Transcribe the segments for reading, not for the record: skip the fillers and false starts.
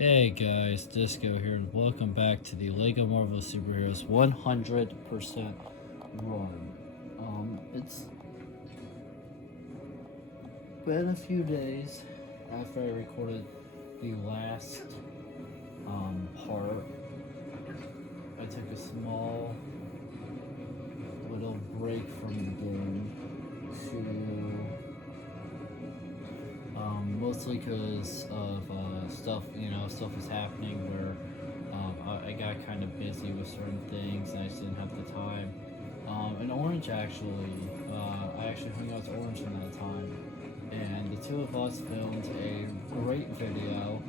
Hey guys, Disco here, and welcome back to the LEGO Marvel Superheroes 100% run. It's been a few days after I recorded the last part. I took a small little break from the game to mostly because of stuff was happening where I got kind of busy with certain things and I just didn't have the time. And Orange I actually hung out with Orange in that time, and the two of us filmed a great video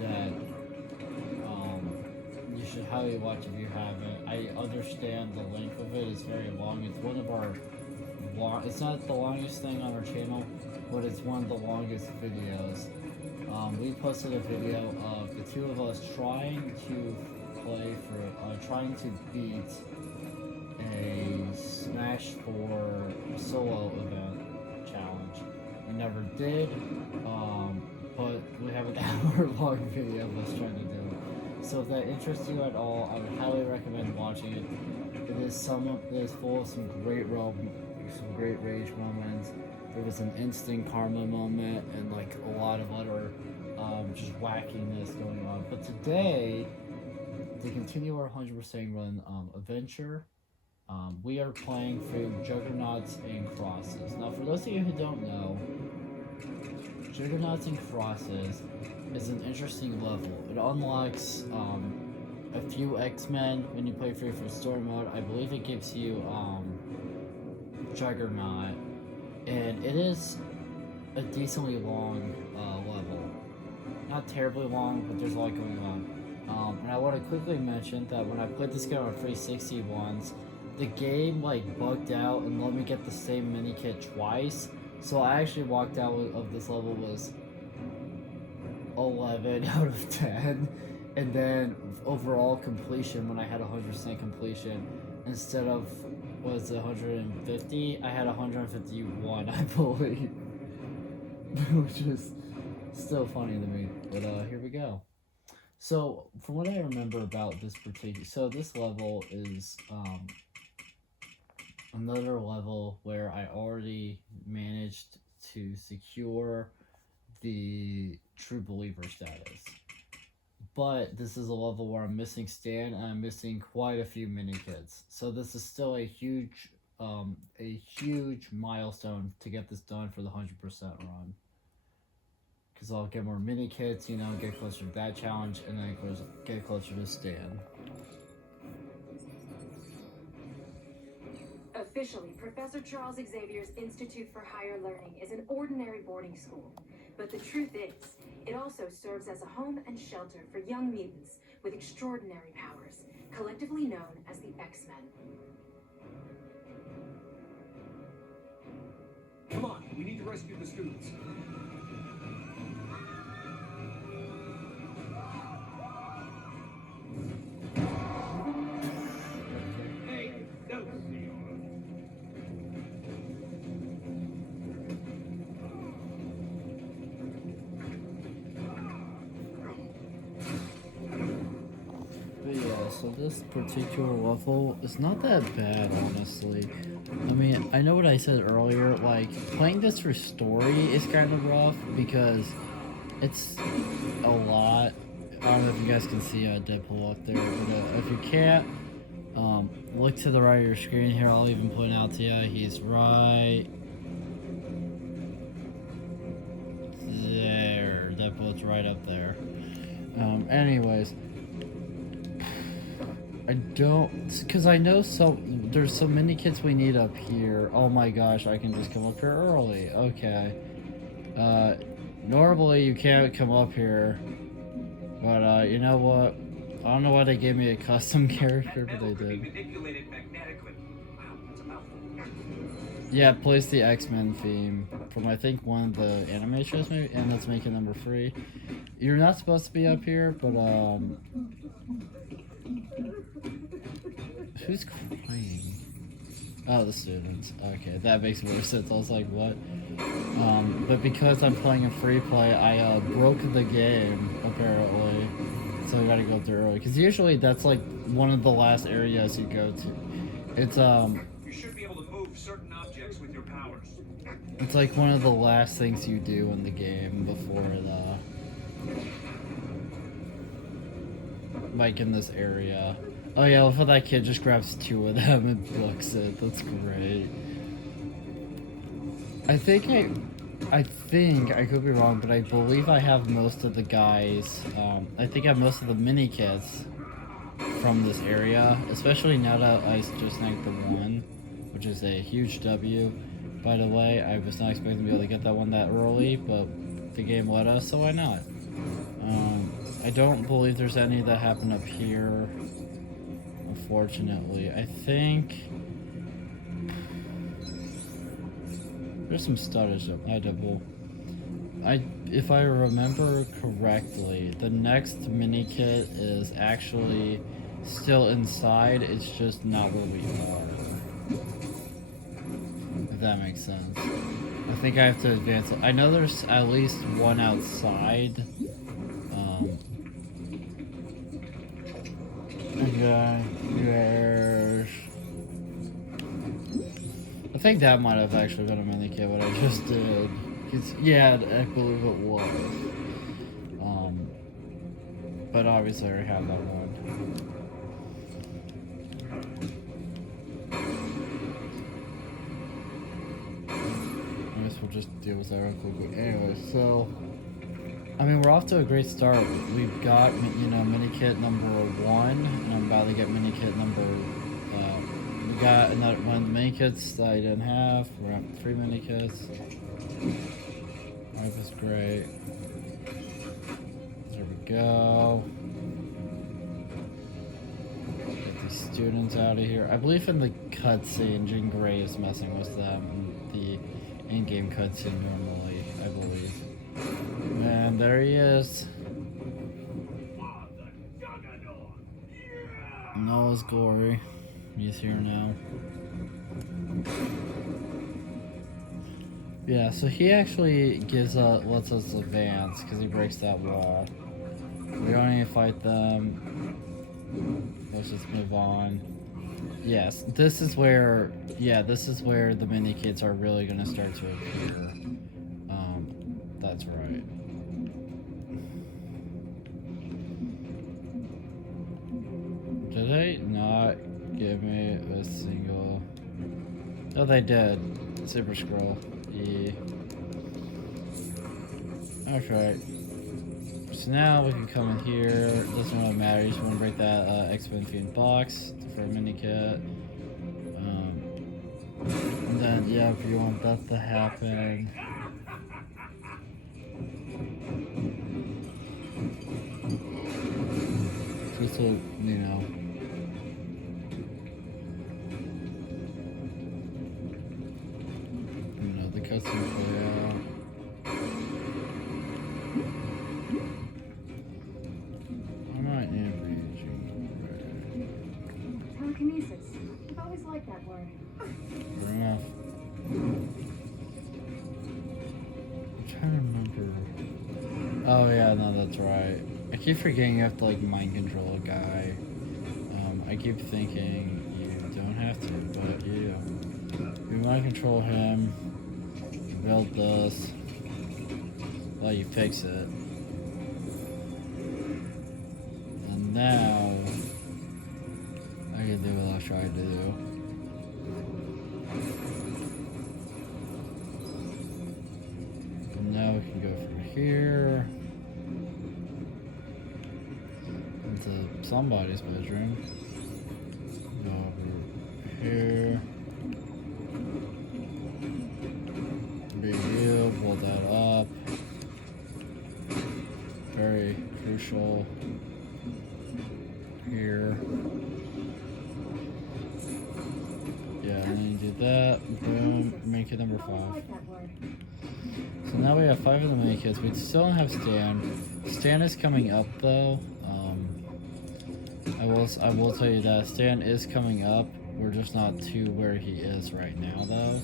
that you should highly watch if you haven't. I understand the length of it is very long. It's one of our it's not the longest thing on our channel, but it's one of the longest videos. We posted a video of the two of us trying to trying to beat a Smash 4 solo event challenge. We never did, but we have an hour-long video of us trying to do it. So if that interests you at all, I would highly recommend watching it. It is full of some great rage moments. There was an instant karma moment and like a lot of other just wackiness going on. But today, to continue our 100% run adventure, we are playing through Juggernauts and Crosses. Now, for those of you who don't know, Juggernauts and Crosses is an interesting level. It unlocks a few X-Men when you play free for story mode. I believe it gives you Juggernaut, and it is a decently long level. Not terribly long, but there's a lot going on. And I want to quickly mention that when I played this game on 360 once, the game like bugged out and let me get the same mini kit twice. So I actually walked out of this level was 11 out of 10. And then overall completion, when I had 100% completion, instead of was 150, I had 151, I believe. Which is still funny to me. But here we go. So from what I remember about this this level is another level where I already managed to secure the True Believer status. But this is a level where I'm missing Stan and I'm missing quite a few mini kits. So this is still a huge milestone to get this done for the 100% run. Because I'll get more mini kits, get closer to that challenge, and then of course get closer to Stan. Officially, Professor Charles Xavier's Institute for Higher Learning is an ordinary boarding school. But the truth is, it also serves as a home and shelter for young mutants with extraordinary powers, collectively known as the X-Men. Come on, we need to rescue the students. Hey, no. But yeah, so this particular level is not that bad, honestly. I mean, I know what I said earlier, like, playing this for story is kind of rough because it's a lot. I don't know if you guys can see Deadpool up there, but if you can't, look to the right of your screen here. I'll even point out to you, he's right there. Deadpool's right up there. Anyways, I don't, because I know there's so many kits we need up here. Oh my gosh, I can just come up here early. Okay. Normally you can't come up here, but you know what? I don't know why they gave me a custom character, but they did. Yeah, it plays the X-Men theme from I think one of the anime shows, maybe, and that's making number 3. You're not supposed to be up here, but who's crying? Oh, the students. Okay, that makes more sense. I was like, what? But because I'm playing a free play, I broke the game, apparently. still gotta go through early. Because usually that's like one of the last areas you go to. It's You should be able to move certain objects with your powers. it's like one of the last things you do in the game before like in this area. Oh yeah, look how that kid just grabs 2 of them and books it. That's great. I think I could be wrong, but I believe I have most of the guys. I think I have most of the mini kits from this area, especially now that I just snagged the 1, which is a huge W. By the way, I was not expecting to be able to get that one that early, but the game let us, so why not? I don't believe there's any that happen up here, unfortunately. I think there's some stutters up. If I remember correctly, the next mini kit is actually still inside. It's just not where we are. If that makes sense. I think I have to advance. I know there's at least one outside. There's. I think that might have actually been a mini kit, what I just did. Yeah, I believe it was. But obviously I already have that one. I guess we'll just deal with that real quickly. Anyway, so I mean, we're off to a great start. We've got, you know, mini kit number 1, and I'm about to get mini kit number. We got another one of the mini kits that I didn't have. We're at 3 mini kits. Life is great. There we go. Get these students out of here. I believe in the cutscene, Jean Grey is messing with them in the in-game cutscene normally, I believe. And there he is. Noah's glory. He's here now. Yeah, so he actually lets us advance because he breaks that wall. We don't need to fight them. Let's just move on. Yes, this is where the mini kits are really gonna start to appear. That's right. Did they not give me a single? Oh, they did. Super Scroll. Yeah. Okay. So now we can come in here. Doesn't really matter. You just want to break that X-Men Fiend box for a mini kit. And then, yeah, if you want that to happen. Just to, you know. The cutscene play out. I'm not engaging. Telekinesis. I've always liked that word. Fair enough. I'm trying to remember. Oh yeah, no, that's right. I keep forgetting you have to like mind control a guy. I keep thinking you don't have to, but you do. You mind control him. Build this. Well, you fix it. And now I can do what I was trying to do. And now we can go from here into somebody's bedroom. Go over here. Big deal, pull that up. Very crucial here. Yeah, and then you do that, boom, make it number 5. So now we have 5 of the mini kits. We still don't have Stan. Stan is coming up though. I will tell you that Stan is coming up. We're just not to where he is right now though.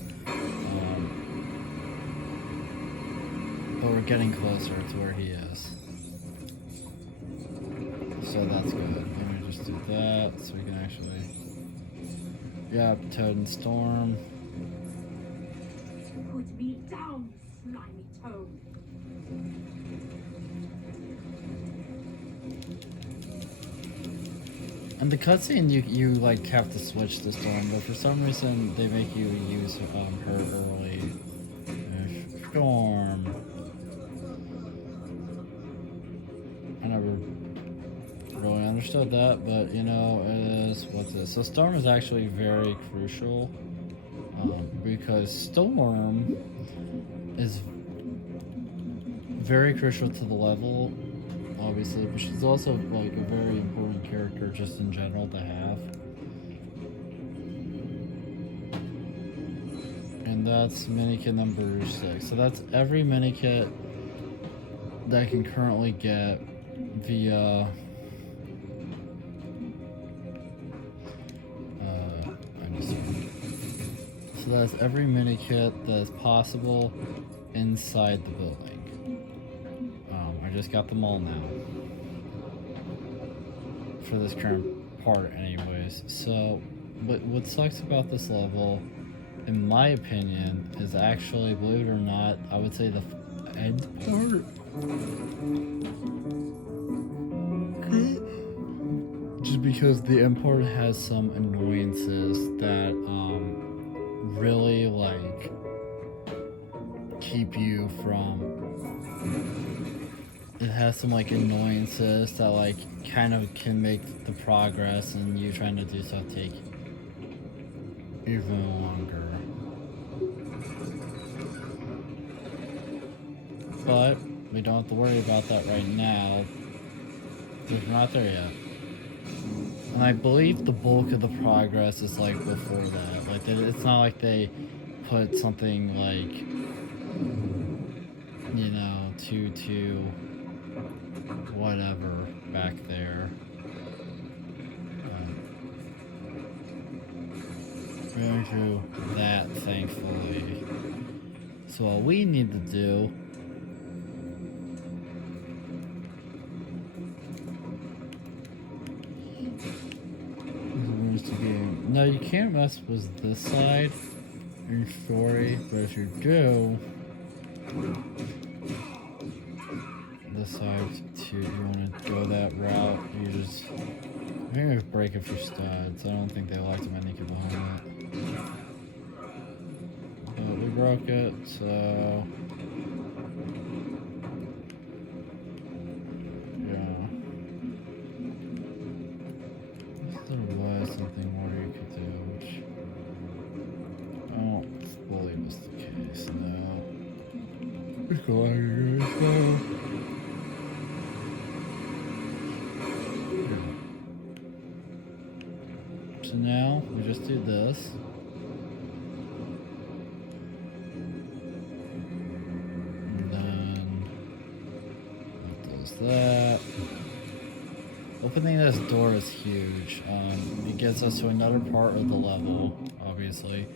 But we're getting closer to where he is. So that's good. Let me just do that so we can actually. Yeah, Toad and Storm. Put me down, slimy toad. And the cutscene, you like have to switch to Storm, but for some reason they make you use her early. Storm. I never really understood that, but you know, it is what's this. So Storm is actually very crucial because Storm is very crucial to the level, obviously, but she's also like a very important character just in general to have. And that's minikit number 6. So that's every minikit that I can currently get via so that's every minikit that is possible inside the building. I just got them all now for this current part anyways. So but what sucks about this level, in my opinion, is actually, believe it or not, I would say the end part. Just because the end part has some annoyances that really like keep you from. It has some like annoyances that like kind of can make the progress and you trying to do stuff take even longer. But we don't have to worry about that right now because we're not there yet. And I believe the bulk of the progress is like before that. Like it's not like they put something like, you know, 2 whatever back there. We're going to that, thankfully. So all we need to do is to be. No, you can't mess with this side in story, but if you do, this side too, you want to go that route, you just. You're gonna break a few studs. I don't think they liked him any behind it. But we broke it, so. Yeah. There was something more you could do, which. I don't believe is the case, no. Let's go out here, guys, go. So now we just do this. And then it does that. Opening this door is huge. It gets us to another part of the level, obviously.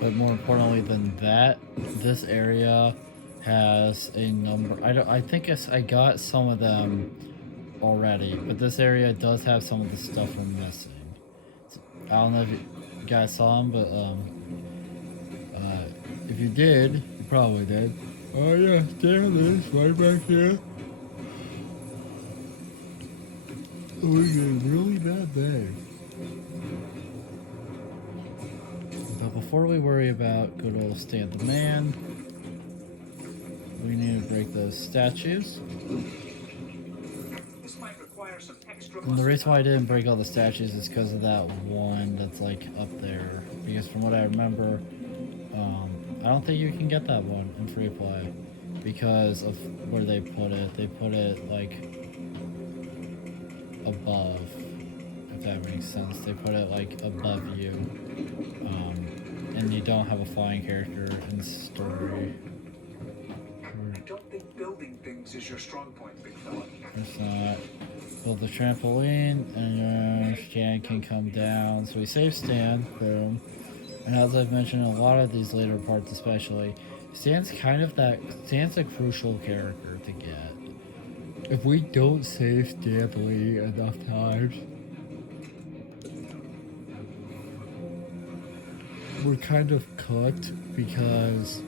But more importantly than that, this area has a number. I think I got some of them already, but this area does have some of the stuff we're missing. I don't know if you guys saw them, but if you did, you probably did. Oh yeah, there it is, right back here. Oh, we get a really bad bag. But before we worry about good old Stan the Man, we need to break those statues. And the reason why I didn't break all the statues is because of that one that's like up there. Because from what I remember, I don't think you can get that one in free play because of where they put it. They put it like above, if that makes sense. They put it like above you, and you don't have a flying character in the story. I don't think building things is your strong point, big fella. It's not. Build the trampoline, and Stan can come down. So we save Stan, boom. And as I've mentioned in a lot of these later parts especially, Stan's a crucial character to get. If we don't save Stanley enough times, we're kind of cooked because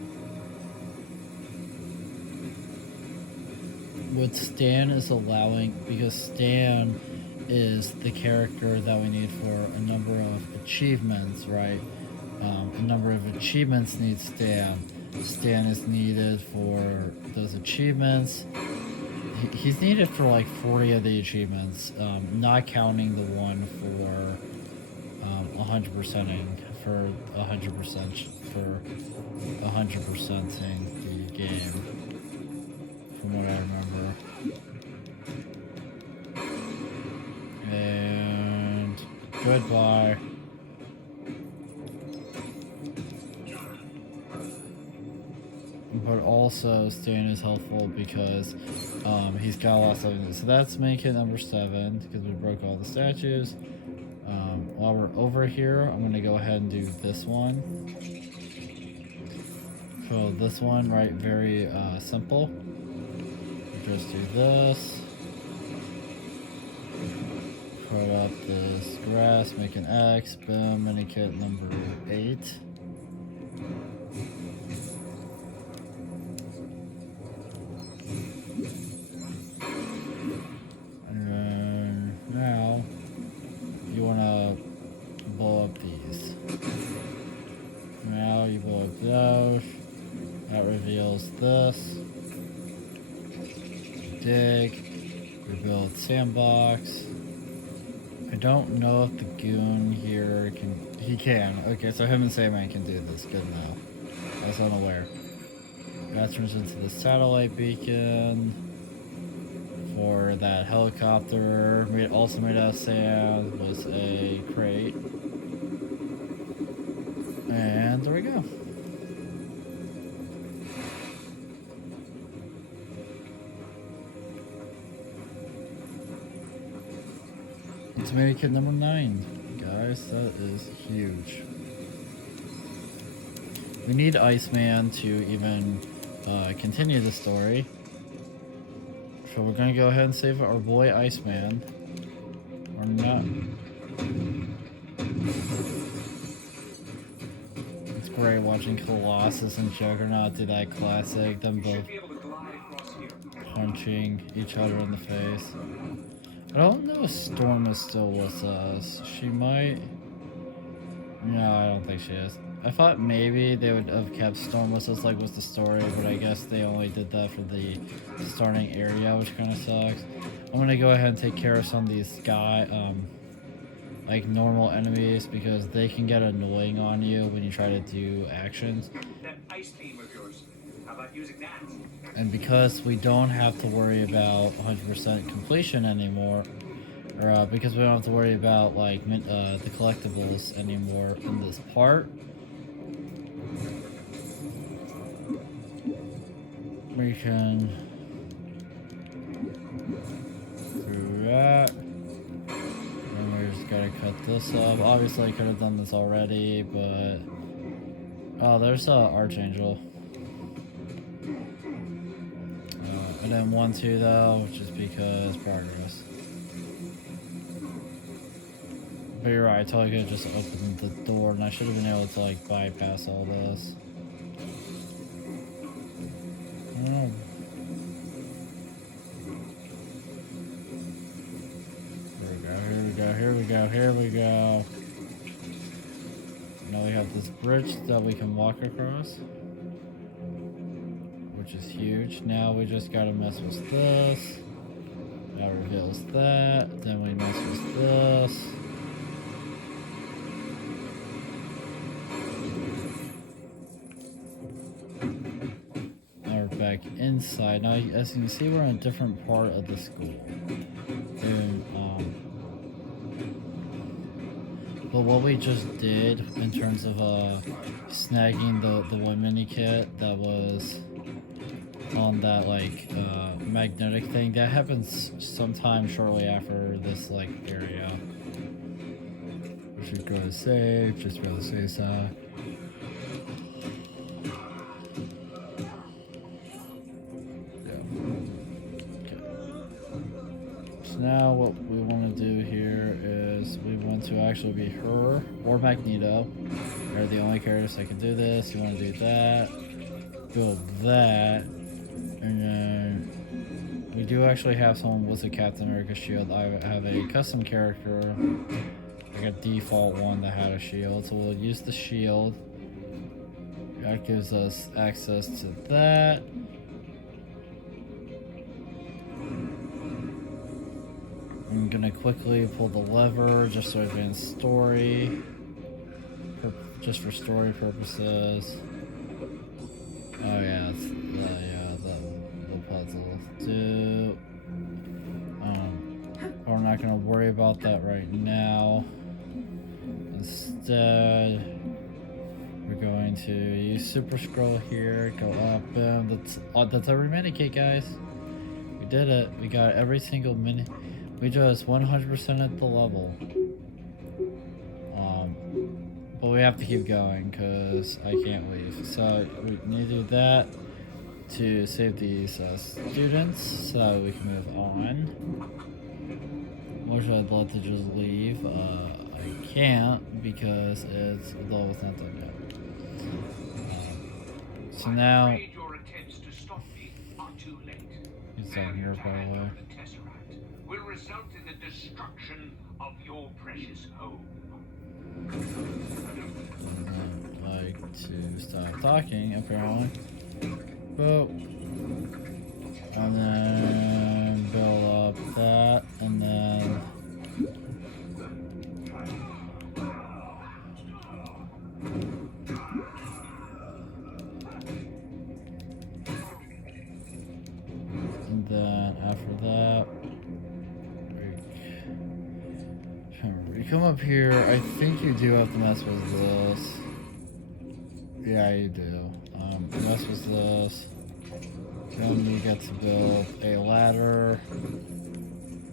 what Stan is allowing, because Stan is the character that we need for a number of achievements, right? A number of achievements need Stan. Stan is needed for those achievements. He's needed for like 40 of the achievements, not counting the one for 100%ing, for 100% for 100%ing the game, from what I remember. And goodbye. But also Stan is helpful because he's got a lot of stuff in it. So that's main kit number 7 because we broke all the statues. While we're over here, I'm gonna go ahead and do this one. So this one, right, very simple. Just do this. Put up this grass, make an X, boom, mini kit number 8. And then now you wanna blow up these. Now you blow up those. That reveals this. Dig. Rebuild sandbox. I don't know if the goon here can. He can. Okay, so him and Sandman can do this. Good now. I was unaware. That turns into the satellite beacon for that helicopter. Also made out of sand was a crate. And there we go. It's mini kit number 9. Guys, that is huge. We need Iceman to even continue the story. So we're gonna go ahead and save our boy Iceman. Or not. It's great watching Colossus and Juggernaut do that classic, them both punching each other in the face. I don't know if Storm is still with us. She might. No, I don't think she is. I thought maybe they would have kept Storm with us, like was the story, but I guess they only did that for the starting area, which kind of sucks. I'm gonna go ahead and take care of some of these like normal enemies because they can get annoying on you when you try to do actions. That ice beam of yours. How about using that? And because we don't have to worry about 100% completion anymore, or because we don't have to worry about like the collectibles anymore in this part, we can do that. And we just gotta cut this up. Obviously I could have done this already, but oh, there's Archangel. I didn't want to though, just because progress. But you're right, I totally could have just opened the door and I should have been able to like bypass all this. Oh. Here we go. Now we have this bridge that we can walk across, which is huge. Now we just gotta mess with this. That reveals that. Then we mess with this. Now we're back inside. Now, as you can see, we're in a different part of the school. And, but what we just did in terms of snagging the one mini kit that was on that like magnetic thing, that happens sometime shortly after this like area. We should go to save, just for the safe side. So now what we want to do here is we want to actually be her or Magneto. They're the only characters that can do this. You want to do that. Build that. And then we do actually have someone with a Captain America shield. I have a custom character, like a default one that had a shield. So we'll use the shield. That gives us access to that. I'm gonna quickly pull the lever just so advance story. Just for story purposes. Oh yeah, it's the puzzle. We're not gonna worry about that right now. Instead, we're going to use Super Scroll here. Go up, boom. That's every mini kit, guys. We did it. We got every single mini. We just 100% at the level. But we have to keep going because I can't leave. So we need to do that to save these students so that we can move on. Which I'd love to just leave. I can't because the level's not done yet. So now your attempts to stop me are too late. it's down here, by the way. The Tesseract will result in the destruction of your precious home. Like to stop talking, apparently. Boop. And then build up that, and then after that, you come up here. I think you do have to mess with this. Yeah, you do. Mess with this. Then you get to build a ladder.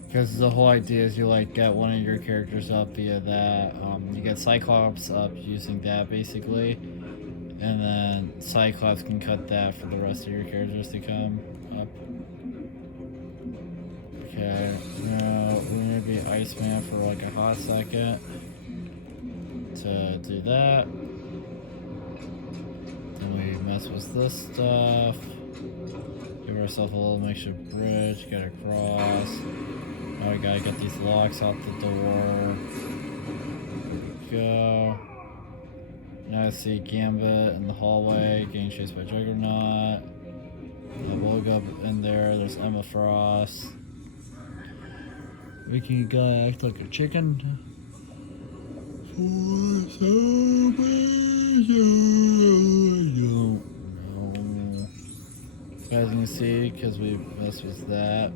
Because the whole idea is you like get one of your characters up via that. You get Cyclops up using that basically. And then Cyclops can cut that for the rest of your characters to come up. Okay, now we need to be Iceman for like a hot second to do that. Then we mess with this stuff. Give ourselves a little makeshift bridge, get across. Now we gotta get these locks out the door. Go. Now I see Gambit in the hallway getting chased by Juggernaut. We'll go in there. There's Emma Frost. We can go act like a chicken. As you can see, because we messed with that,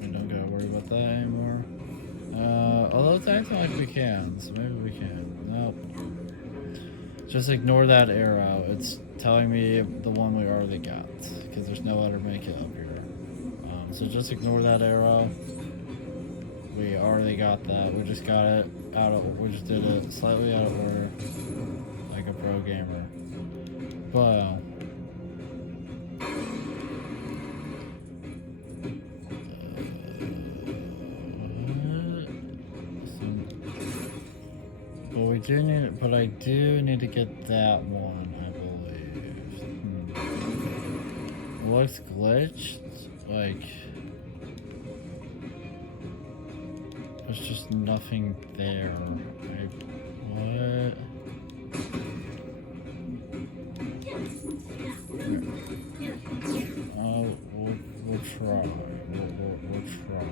we don't gotta worry about that anymore. Although it's acting like we can, so maybe we can. Nope. Just ignore that arrow. It's telling me the one we already got, because there's no other make it up here. So just ignore that arrow. We already got that. We just got it we just did it slightly out of order, like a pro gamer. But but I do need to get that one, I believe. It looks glitched, like there's just nothing there. What? Oh, we'll try. We'll try.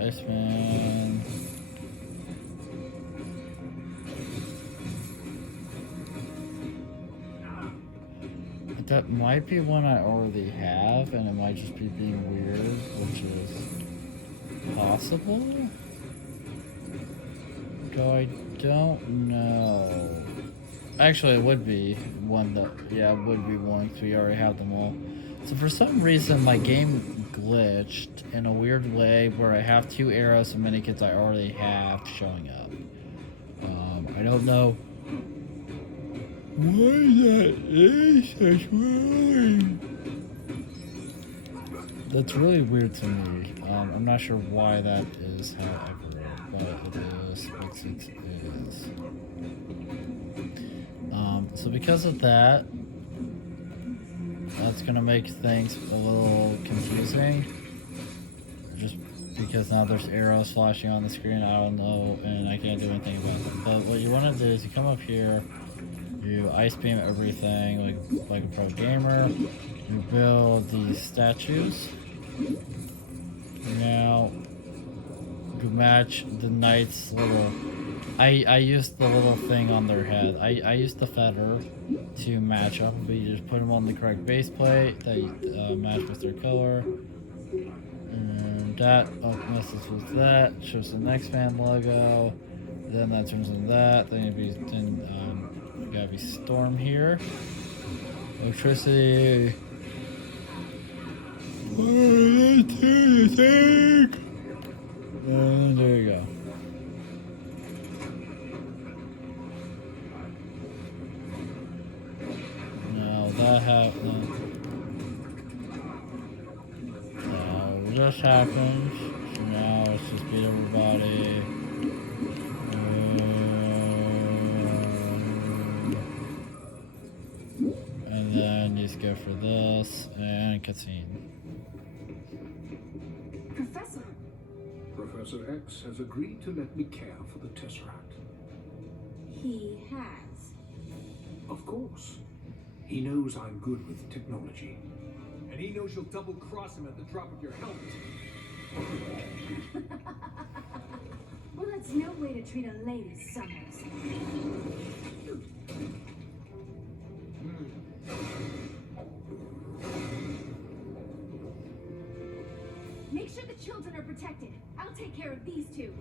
Iceman. That might be one I already have, and it might just be being weird, which is possible. Though I don't know. Actually, it would be one that, yeah, it would be one because we already have them all. So for some reason, my game glitched in a weird way where I have 2 arrows and many kits I already have showing up. I don't know That's really weird to me. I'm not sure why that is, however, but it is what it is. So because of that, that's gonna make things a little confusing. Just because now there's arrows flashing on the screen, I don't know, and I can't do anything about them. But what you want to do is you come up here, you ice beam everything like a pro gamer. You build these statues. Now you match the knight's little. I used the little thing on their head. I used the feather to match up, but you just put them on the correct base plate that match with their color. And that messes with that. Shows the next man logo. Then that turns into that. Then you gotta be storm here. Electricity. And there you go. Now that happened. This happens. So now let's just beat everybody. And then just go for this and cutscene. Professor, Professor X has agreed to let me care for the Tesseract. he has. Of course. He knows I'm good with technology. And he knows you'll double-cross him at the drop of your helmet. Well, that's no way to treat a lady, Summers. Make sure the children are protected. I'll take care of these two.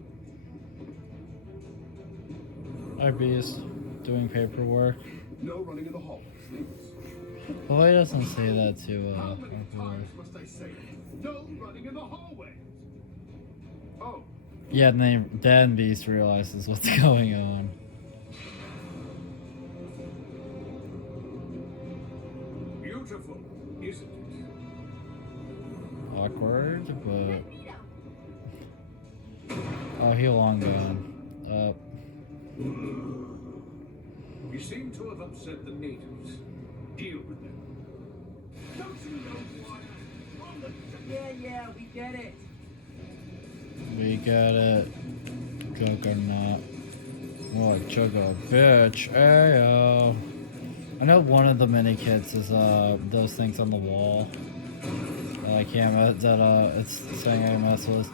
Our bees doing paperwork. No running in the hall, please. Well, he doesn't say that to How many our times must I say it? No running in the hallway. Oh, Yeah, and then Beast realizes what's going on. beautiful, isn't it? Awkward, but oh, he long gone. You seem to have upset the natives. Deal with them. Don't you know what? Yeah, we get it. We got it. Juggernaut. More like Jugger bitch. Ayo. I know one of the mini kits is those things on the wall. That I can't it's saying I mess with.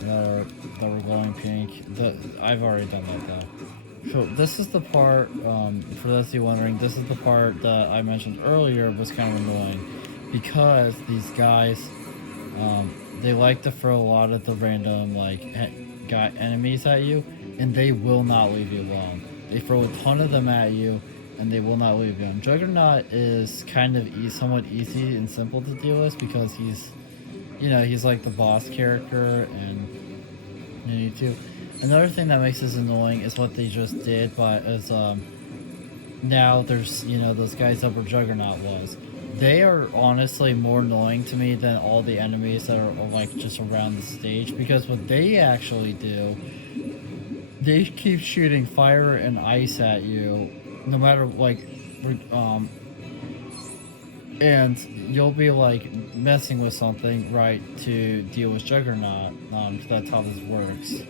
That were glowing pink. I've already done that though. So this is the part, for those of you wondering, this is the part that I mentioned earlier was kind of annoying. Because these guys, they like to throw a lot of the random, enemies at you, and they will not leave you alone. They throw a ton of them at you, and they will not leave you alone. Juggernaut is kind of somewhat easy and simple to deal with, because he's like the boss character, and you need to. Another thing that makes this annoying is what they just did, now there's, those guys that were Juggernaut was. They are honestly more annoying to me than all the enemies that are just around the stage, because what they actually do, they keep shooting fire and ice at you, no matter and you'll be messing with something to deal with Juggernaut. That's how this works.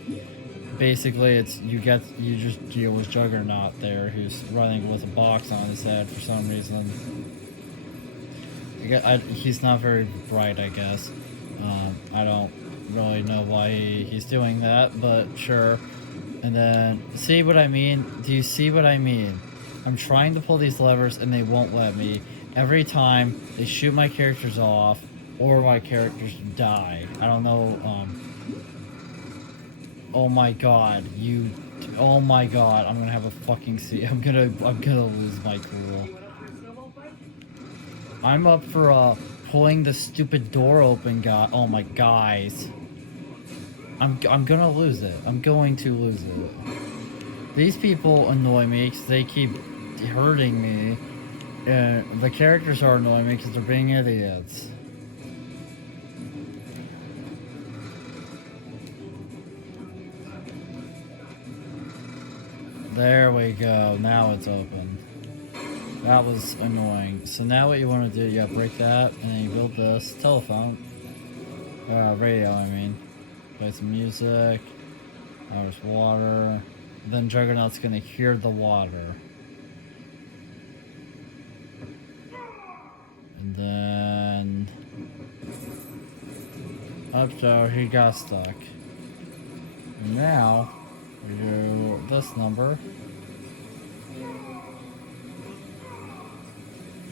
Basically, you just deal with Juggernaut there, who's running with a box on his head for some reason. He's not very bright, I guess. I don't really know why he's doing that, but sure. And then, see what I mean? Do you see what I mean? I'm trying to pull these levers and they won't let me. Every time they shoot my characters off, or my characters die. I don't know, oh my god, oh my god, I'm gonna have a fucking I'm gonna lose my cool. I'm up for, pulling the stupid door open, oh my guys. I'm gonna lose it. I'm going to lose it. These people annoy me because they keep hurting me. And the characters are annoying me because they're being idiots. There we go. Now it's open. That was annoying. So now what you want to do, you break that, and then you build this telephone. Radio, I mean. Play some music. There's water. Then Juggernaut's gonna hear the water. And then... up there, he got stuck. And now, we do this number.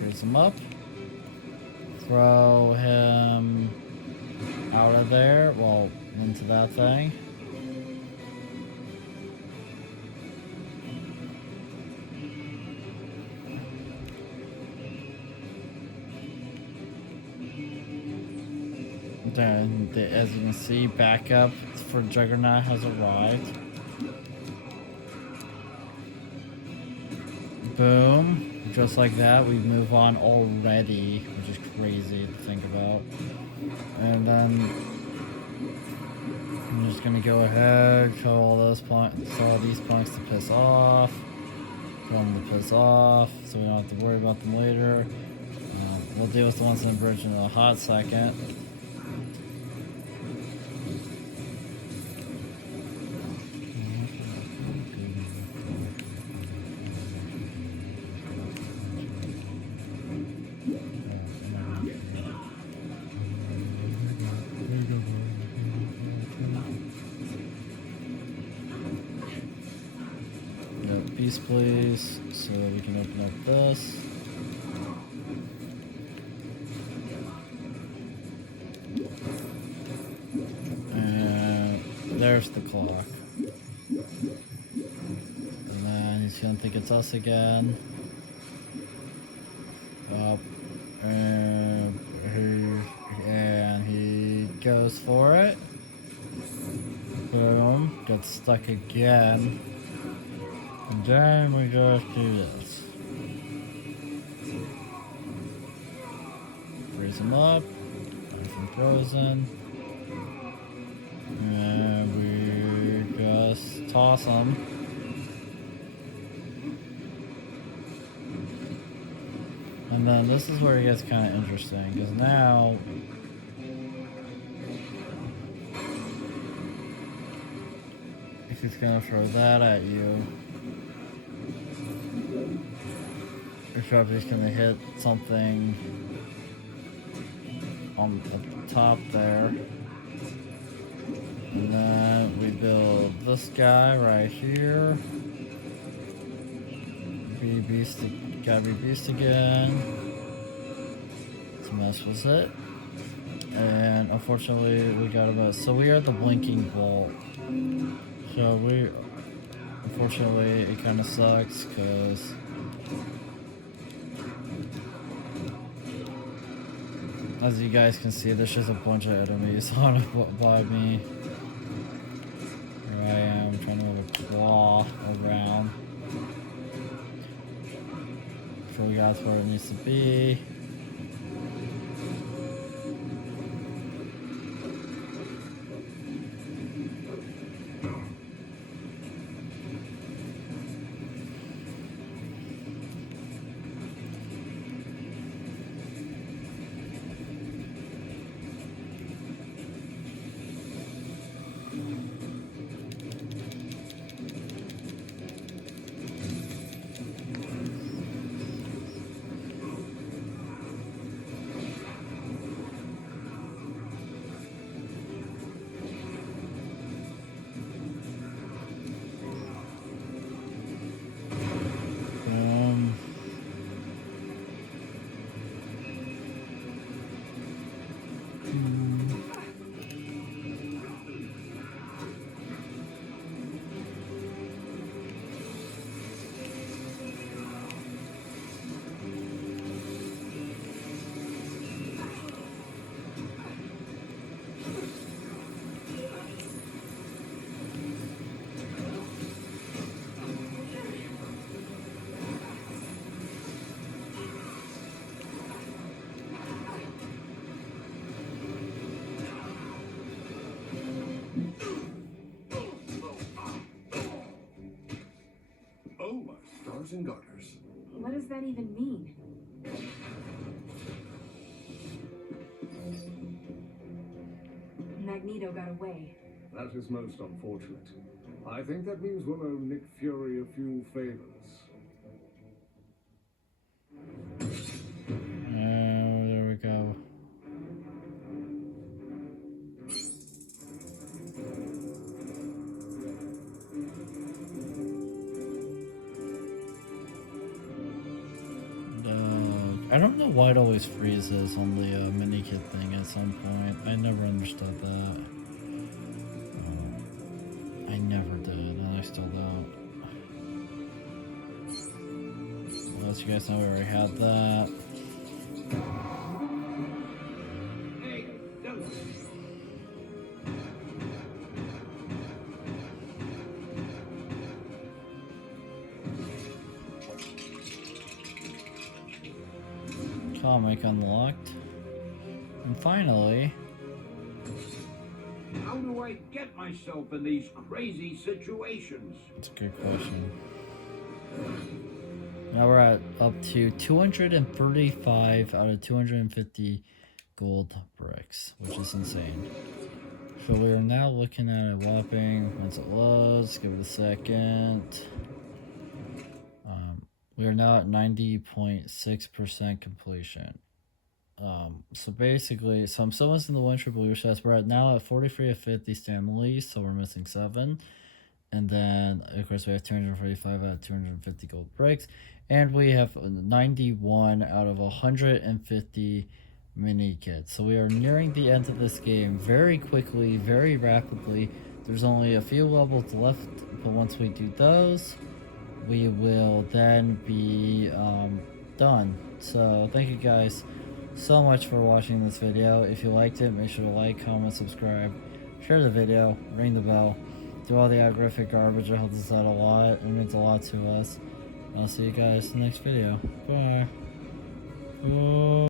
Raise him up. Throw him out of there. Well, into that thing. Then, as you can see, backup for Juggernaut has arrived. Boom. Just like that, we move on already, which is crazy to think about. And then I'm just gonna go ahead, tell all those tell all these punks to piss off. Tell them to piss off, so we don't have to worry about them later. We'll deal with the ones in the bridge in a hot second. Peace, please, so we can open up this. And there's the clock. And then he's gonna think it's us again. Up, and he goes for it. Boom, gets stuck again. And then we just do this. Freeze him up. Nice and frozen. And we just toss him. And then this is where it gets kind of interesting, because now if he's gonna throw that at you, you're probably just gonna hit something on the top there. And then we build this guy right here. Gotta be beast again. This was it. And unfortunately we got about, so we are the blinking bolt. So unfortunately it kind of sucks because as you guys can see, there's just a bunch of enemies on it by me. Here I am trying to move a claw around. So we got where it needs to be. roofs and gutters. What does that even mean? Magneto got away. That is most unfortunate. I think that means we'll owe Nick Fury a few favors. Oh, there we go. I don't know why it always freezes on the mini kit thing at some point. I never understood that. I never did, and I still don't. Unless you guys know we already had that. Hey, don't. Comic unlocked. And finally, How do I get myself in these crazy situations? it's a good question. Now we're at up to 235 out of 250 gold bricks, which is insane. So we are now looking at a whopping, once it loads, give it a second. We are now at 90.6% completion. So basically, so I'm still missing the one triple blue chest. We're now at 43 of 50 Stanleys, so we're missing 7. And then, of course, we have 245 out of 250 gold bricks. And we have 91 out of 150 mini kits. So we are nearing the end of this game very quickly, very rapidly. There's only a few levels left, but once we do those, we will then be done. So thank you guys so much for watching this video. If you liked it, make sure to like, comment, subscribe, share the video, ring the bell, do all the algorithmic garbage. It helps us out a lot. It means a lot to us. I'll see you guys in the next video. Bye.